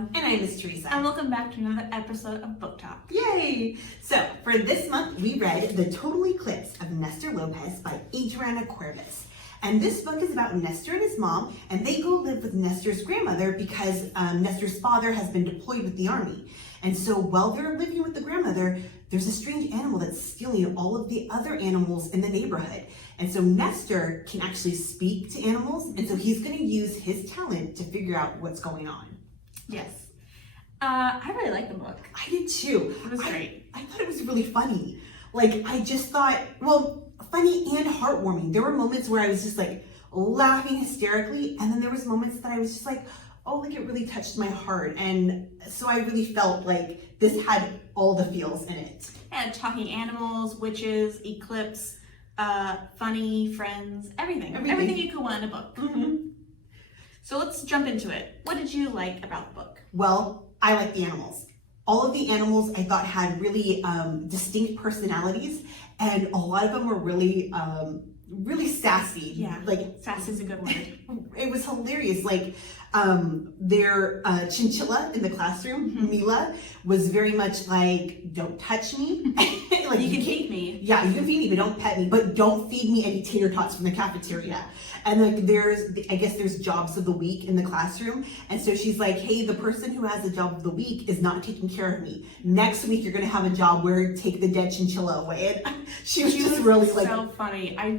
Alyssa. And I'm Miss Teresa. And welcome back to another episode of Book Talk. Yay! So, for this month, we read The Total Eclipse of Nestor Lopez by Adrianna Cuevas. And this book is about Nestor and his mom, and they go live with Nestor's grandmother because Nestor's father has been deployed with the army. And so while they're living with the grandmother, there's a strange animal that's stealing all of the other animals in the neighborhood. And so Nestor can actually speak to animals, and so he's going to use his talent to figure out what's going on. Yes. I really like the book. I did too. It was great. I thought it was really funny. Like, I just thought, well, funny and heartwarming. There were moments where I was just like laughing hysterically, and then there was moments that I was just like, oh, like it really touched my heart. And so I really felt like this had all the feels in it. And talking animals, witches, eclipse, funny, friends, everything. Everything you could want in a book. Mm-hmm. So let's jump into it. What did you like about the book? Well, I like the animals. All of the animals I thought had really distinct personalities, and a lot of them were really sassy. Yeah, like sassy is a good word. It was hilarious. Like their chinchilla in the classroom, Mila, was very much like, don't touch me. Like, you can feed me. Yeah, you can feed me, but don't pet me. But don't feed me any tater tots from the cafeteria. And like I guess there's jobs of the week in the classroom. And so she's like, hey, the person who has the job of the week is not taking care of me. Next week, you're going to have a job where take the dead chinchilla away. And she was really so like... so funny. I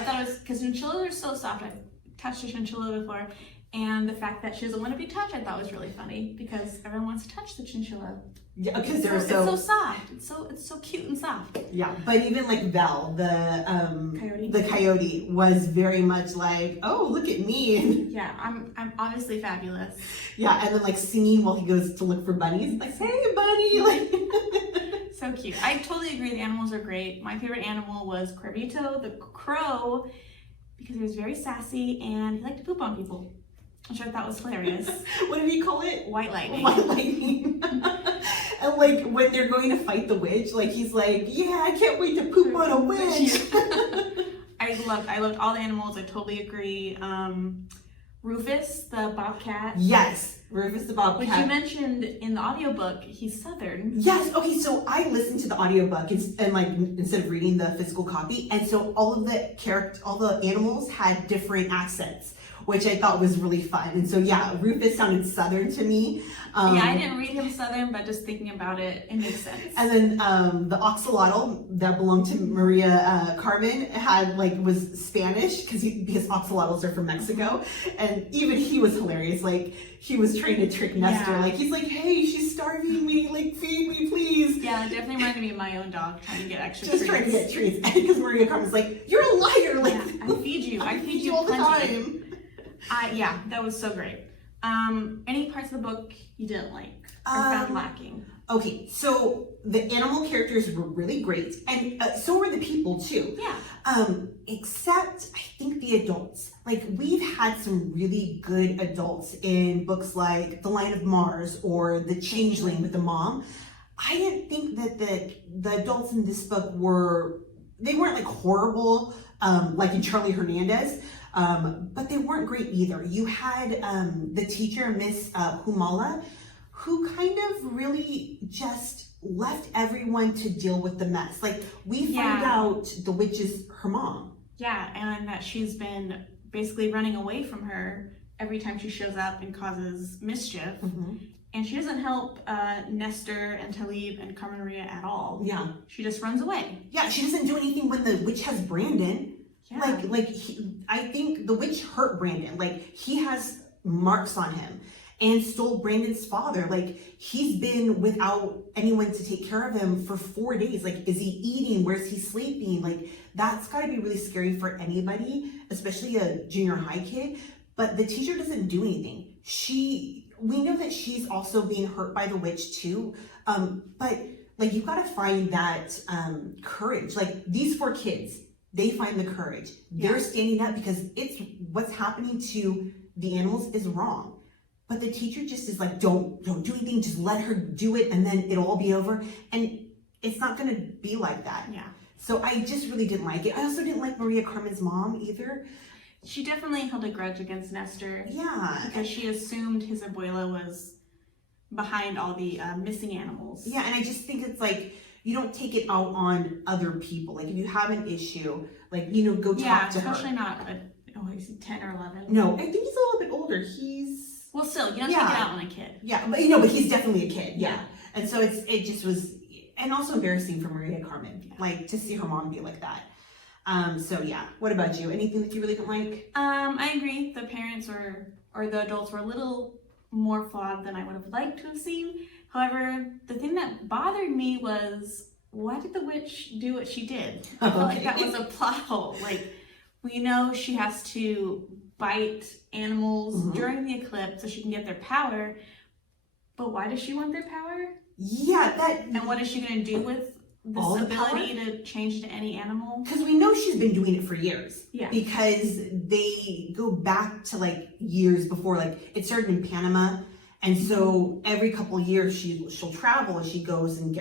thought it was, because chinchillas are so soft. I've touched a chinchilla before. And the fact that she doesn't want to be touched, I thought was really funny, because everyone wants to touch the chinchilla. Yeah, because it's so soft. It's so cute and soft. Yeah, but even like Vel, the coyote was very much like, oh, look at me. Yeah, I'm obviously fabulous. Yeah, and then like singing while he goes to look for bunnies, like, hey bunny, like. So cute. I totally agree. The animals are great. My favorite animal was Corvito, the crow, because he was very sassy and he liked to poop on people, which I thought was hilarious. What did he call it? White lightning. White lightning. And like when they're going to fight the witch, like he's like, yeah, I can't wait to poop on a witch. I loved all the animals. I totally agree. Rufus the Bobcat. Yes, Rufus the Bobcat. Which you mentioned in the audiobook, he's Southern. Yes, okay, so I listened to the audiobook and like instead of reading the physical copy, and so all the animals had different accents, which I thought was really fun. And so yeah, Rufus sounded Southern to me. Yeah, I didn't read him Southern, but just thinking about it, it makes sense. And then the axolotl that belonged to Maria Carmen was Spanish because axolotls are from Mexico, and even he was hilarious. Like he was trying to trick Nestor. Yeah. Like he's like, hey, she's starving me. Like feed me, please. Yeah, it definitely reminded me of my own dog trying to get extra treats. Trying to get treats because Maria Carmen's like, you're a liar. Like yeah, I feed you. I feed you all the plenty. time. Yeah, that was so great. Any parts of the book you didn't like or found lacking? Okay, so the animal characters were really great, and so were the people too. Yeah. Except I think the adults. Like we've had some really good adults in books like The Line of Mars or The Changeling with the mom. I didn't think that the adults in this book weren't like horrible, like in Charlie Hernandez. But they weren't great either. You had the teacher, Miss Humala, who kind of really just left everyone to deal with the mess. Like, we find out the witch is her mom. Yeah, and that she's been basically running away from her every time she shows up and causes mischief. Mm-hmm. And she doesn't help Nestor and Talib and Carmen Maria at all. Yeah. She just runs away. Yeah, she doesn't do anything when the witch has Brandon. Yeah. I think the witch hurt Brandon. Like, he has marks on him and stole Brandon's father. Like, he's been without anyone to take care of him for 4 days. Like, is he eating? Where's he sleeping? Like, that's got to be really scary for anybody, especially a junior high kid. But the teacher doesn't do anything. We know that she's also being hurt by the witch too. But like, you've got to find that courage. Like, these 4 kids, they find the courage. They're standing up because it's what's happening to the animals is wrong. But the teacher just is like, don't do anything. Just let her do it, and then it'll all be over. And it's not going to be like that. Yeah. So I just really didn't like it. I also didn't like Maria Carmen's mom either. She definitely held a grudge against Nestor. Yeah. Because she assumed his abuela was behind all the missing animals. Yeah, and I just think it's like, you don't take it out on other people. Like, if you have an issue, like, you know, go talk to her. Especially not, he's 10 or 11. No, I think he's a little bit older. He's... Well, still, you don't take it out on a kid. Yeah, but you know, but he's definitely a kid. Yeah. And so it just was, and also embarrassing for Maria Carmen, like, to see her mom be like that. So yeah, what about you? Anything that you really don't like? I agree. The parents or the adults were a little more flawed than I would have liked to have seen. However, the thing that bothered me was, why did the witch do what she did? I felt like that was a plot hole. Like, we know she has to bite animals during the eclipse so she can get their power, but why does she want their power? Yeah, and what is she going to do with this ability to change to any animal? Because we know she's been doing it for years. Yeah. Because they go back to like years before, like it started in Panama. And so every couple of years she'll travel and she goes and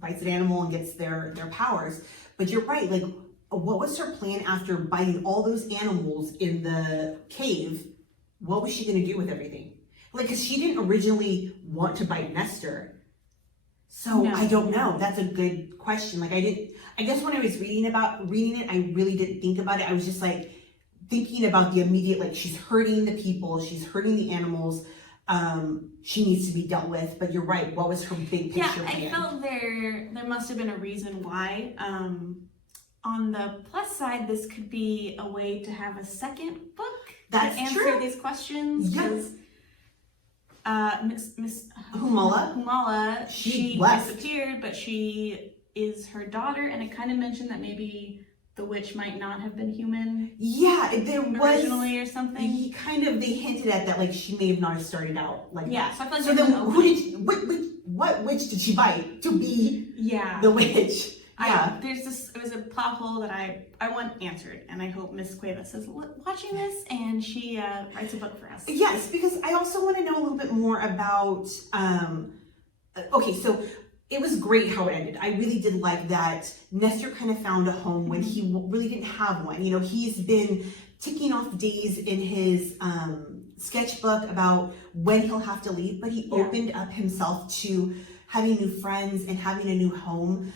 bites an animal and gets their powers. But you're right, like what was her plan after biting all those animals in the cave? What was she going to do with everything? Like, because she didn't originally want to bite Nestor. So I don't know. That's a good question. Like I guess when I was reading it, I really didn't think about it. I was just like thinking about the immediate, like she's hurting the people, she's hurting the animals. She needs to be dealt with, but you're right. What was her big picture plan? I felt there must have been a reason why. On the plus side, this could be a way to have a second book to answer these questions. Yes. Miss Humala, she disappeared, but she is her daughter, and it kind of mentioned that maybe the witch might not have been human. Yeah, there was originally or something. They hinted at that, like she may have not started out like that. So I feel like so then what witch did she bite to be the witch? Yeah, it was a plot hole that I want answered, and I hope Miss Cuevas is watching this and she writes a book for us. Yes, because I also want to know a little bit more about. Okay, so it was great how it ended. I really did like that Nestor kind of found a home when he really didn't have one. You know, he's been ticking off days in his sketchbook about when he'll have to leave, but he opened up himself to having new friends and having a new home.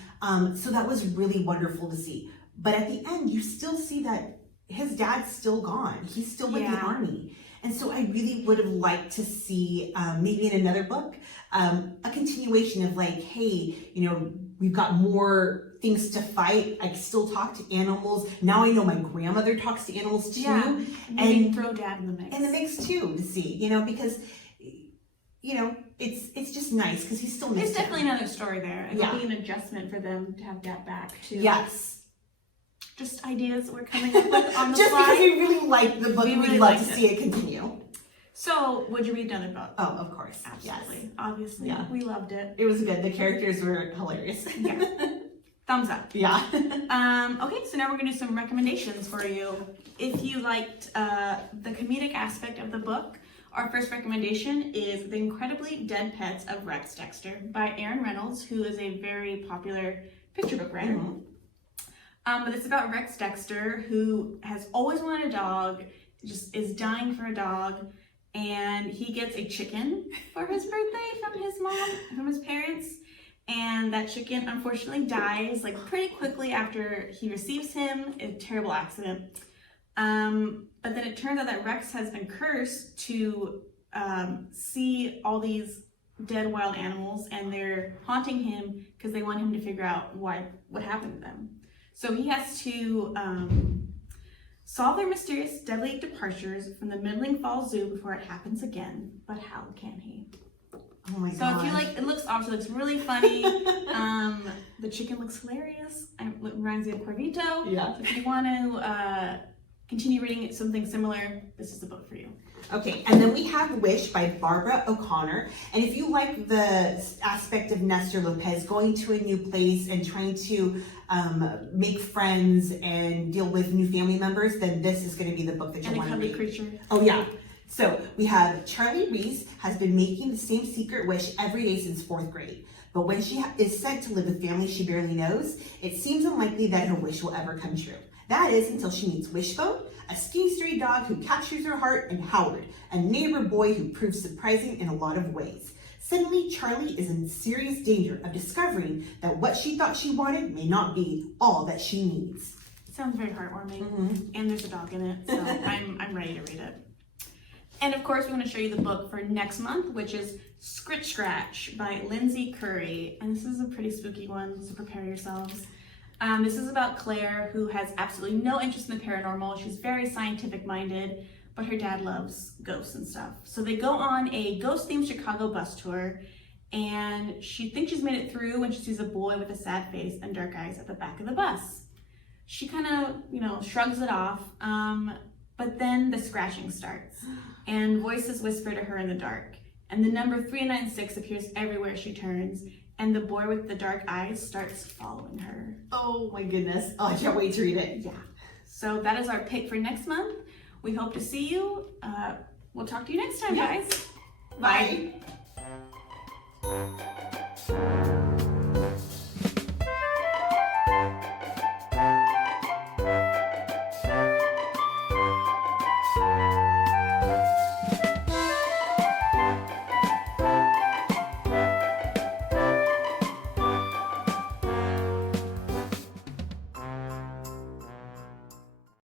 So that was really wonderful to see. But at the end, you still see that his dad's still gone. He's still with the army. And so I really would have liked to see, maybe in another book, a continuation of like, hey, you know, we've got more things to fight. I still talk to animals. Now I know my grandmother talks to animals too. Yeah, and throw dad in the mix. In the mix too, to see, you know, because, you know, it's just nice because he's still missing. There's definitely another story there. It'll be an adjustment for them to have dad back too. Yes. Just ideas we're coming up with on the just fly. Because we really like the book, we'd love to see it continue. So, would you read another book? Oh, of course. Absolutely. Yes. Obviously. Yeah. We loved it. It was good. The characters were hilarious. Thumbs up. Yeah. Okay, so now we're going to do some recommendations for you. If you liked the comedic aspect of the book, our first recommendation is The Incredibly Dead Pets of Rex Dexter by Aaron Reynolds, who is a very popular picture book writer. But it's about Rex Dexter, who has always wanted a dog, just is dying for a dog, and he gets a chicken for his birthday from his parents, and that chicken unfortunately dies like pretty quickly after he receives him in a terrible accident. But then it turns out that Rex has been cursed to see all these dead wild animals, and they're haunting him because they want him to figure out what happened to them. So he has to solve their mysterious deadly departures from the Middling Falls Zoo before it happens again. But how can he? Oh my god. So if you like, it looks really funny. The chicken looks hilarious. It reminds me of Corvito. Yeah. So if you want to continue reading something similar, this is the book for you. Okay, and then we have Wish by Barbara O'Connor. And if you like the aspect of Nestor Lopez going to a new place and trying to make friends and deal with new family members, then this is going to be the book that you want to read. And a cuddly creature. Oh yeah. So we have Charlie Reese has been making the same secret wish every day since 4th grade. But when she is sent to live with family she barely knows, it seems unlikely that her wish will ever come true. That is until she meets Wishbone, a skinny stray dog who captures her heart, and Howard, a neighbor boy who proves surprising in a lot of ways. Suddenly, Charlie is in serious danger of discovering that what she thought she wanted may not be all that she needs. Sounds very heartwarming, and there's a dog in it, so I'm ready to read it. And of course, we're going to show you the book for next month, which is Scritch Scratch by Lindsay Curry. And this is a pretty spooky one, so prepare yourselves. This is about Claire, who has absolutely no interest in the paranormal. She's very scientific-minded, but her dad loves ghosts and stuff. So they go on a ghost-themed Chicago bus tour, and she thinks she's made it through when she sees a boy with a sad face and dark eyes at the back of the bus. She kind of, shrugs it off, but then the scratching starts, and voices whisper to her in the dark. And the number 396 appears everywhere she turns, and the boy with the dark eyes starts following her. Oh my goodness. Oh, I can't wait to read it. Yeah. So that is our pick for next month. We hope to see you. We'll talk to you next time, guys. Bye.